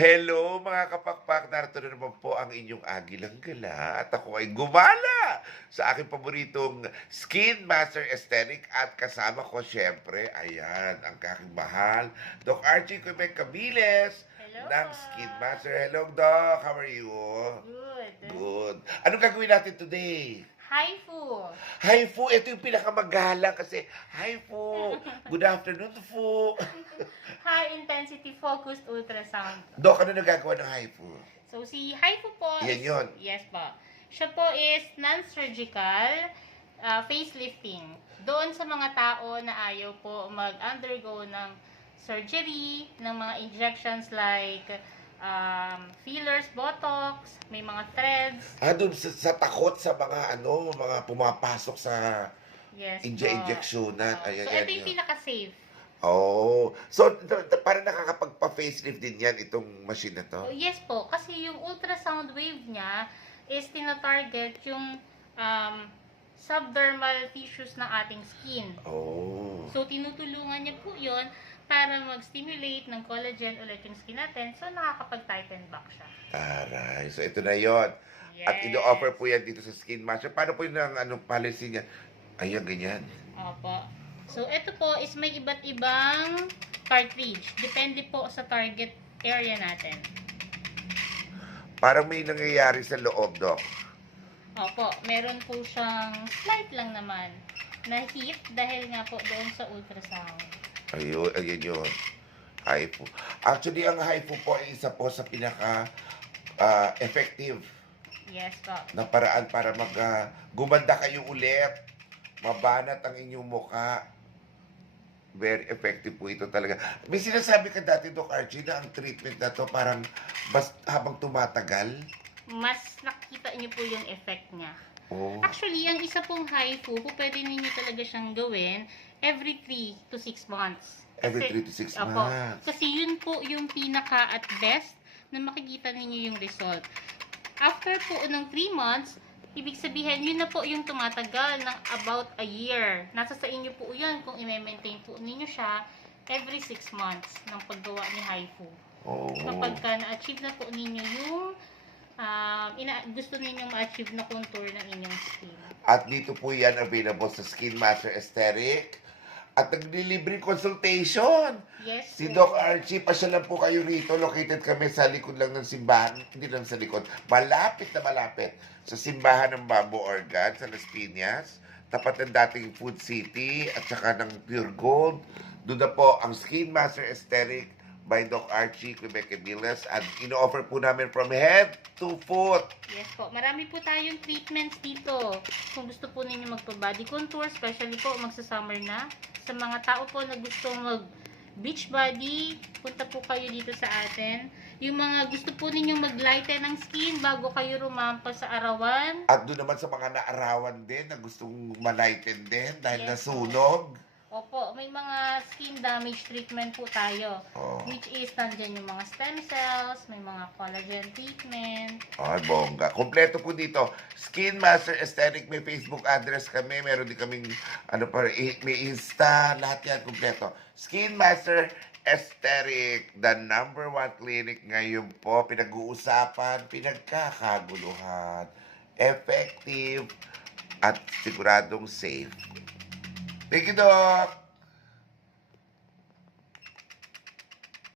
Hello mga kapakpak, narito na naman po ang inyong agilang gala at ako ay gumala sa aking paboritong Skin Master Aesthetic at kasama ko syempre, ayan, ang aking mahal, Doc Archie Quebec Cabiles Hello ng po. Skin Master. Hello Doc, how are you? Good. Good. Anong gagawin natin today? Hi, Fu. Hi Fu, ito yung pinakamagalang kasi, hi Fu, good afternoon Fu. High intensity focused ultrasound. Doc, ano nagagawa ng hi Fu? So, si Hi Fu po Yan yun. Yes po. Siya po is non-surgical facelifting. Doon sa mga tao na ayaw po mag-undergo ng surgery, ng mga injections like fillers, botox, may mga threads. Doon sa takot sa mga mga pumapasok sa Yes po. injeksyonan. Ayan, So, yan, ito yung yun. pinaka-safe. Oh. So, parang nakakapagpa-facelift din yan, itong machine na to? Yes po, kasi yung ultrasound wave niya is tina-target yung subdermal tissues ng ating skin. Oh. So, tinutulungan niya po yun para mag-stimulate ng collagen ulit yung skin natin. So, nakakapag-tighten back siya. Aray. So, ito na yon. At Yes. ino-offer po yan dito sa Skin Master. Paano po yung policy niya? Ayan, ganyan. Opo. So, ito po is may iba't ibang cartridge. Depende po sa target area natin. Parang may nangyayari sa loob, Doc. Opo, meron po siyang slight lang naman na heat dahil nga po doon sa ultrasound. Ayun, ayan yun. HIFU. Actually, ang HIFU po ay isa po sa effective Yes po. na paraan para gumanda kayo ulit. Mabanat ang inyong muka. Very effective po ito talaga. May sinasabi ka dati, Doc Archie, na ang treatment na to parang habang tumatagal. Mas nakikita niyo po yung effect niya. Oh. Actually, ang isa pong HIFU, po pwede ninyo talaga siyang gawin every 3 to 6 months. Every 3 to 6 Opo. months. Kasi yun po yung pinaka at best na makikita ninyo yung result. After po ng 3 months, ibig sabihin, yun na po yung tumatagal ng about a year. Nasa sa inyo po yun kung i-maintain po ninyo siya every 6 months ng paggawa ni HIFU. Oh. Kapag na-achieve na po ninyo yung gusto ninyong ma-achieve na contour ng inyong skin. At dito po yan available sa Skin Master Aesthetic. At nagli-libreng consultation. Yes. Si po. Doc Archie, pasya lang po kayo rito. Located kami sa likod lang ng simbahan. Hindi lang sa likod. Malapit na malapit. Sa simbahan ng Bamboo Organ sa Las Piñas. Tapat ng dating Food City at saka ng Pure Gold. Doon na po ang Skin Master Aesthetic by Doc Archie Quebec Cabiles. At ino-offer po namin from head to foot. Yes po. Marami po tayong treatments dito. Kung gusto po ninyo magpa-body contour, especially po magsa-summer na. Sa mga tao po na gusto mag-beach body, punta po kayo dito sa atin. Yung mga gusto po ninyo mag-lighten ng skin bago kayo rumampas sa arawan. At doon naman sa mga naarawan din na gustong malighten din dahil Yes, nasunog. Opo, may mga skin damage treatment po tayo. Oh. Which is, nandyan yung mga stem cells, may mga collagen treatment. Ay, bongga. Kompleto po dito. Skin Master Aesthetic, may Facebook address kami. Meron din kaming, may Insta, lahat yan kompleto. Skin Master Aesthetic, the #1 clinic ngayon po. Pinag-uusapan, pinagkakaguluhan, effective, at siguradong safe. Thank you, Doc!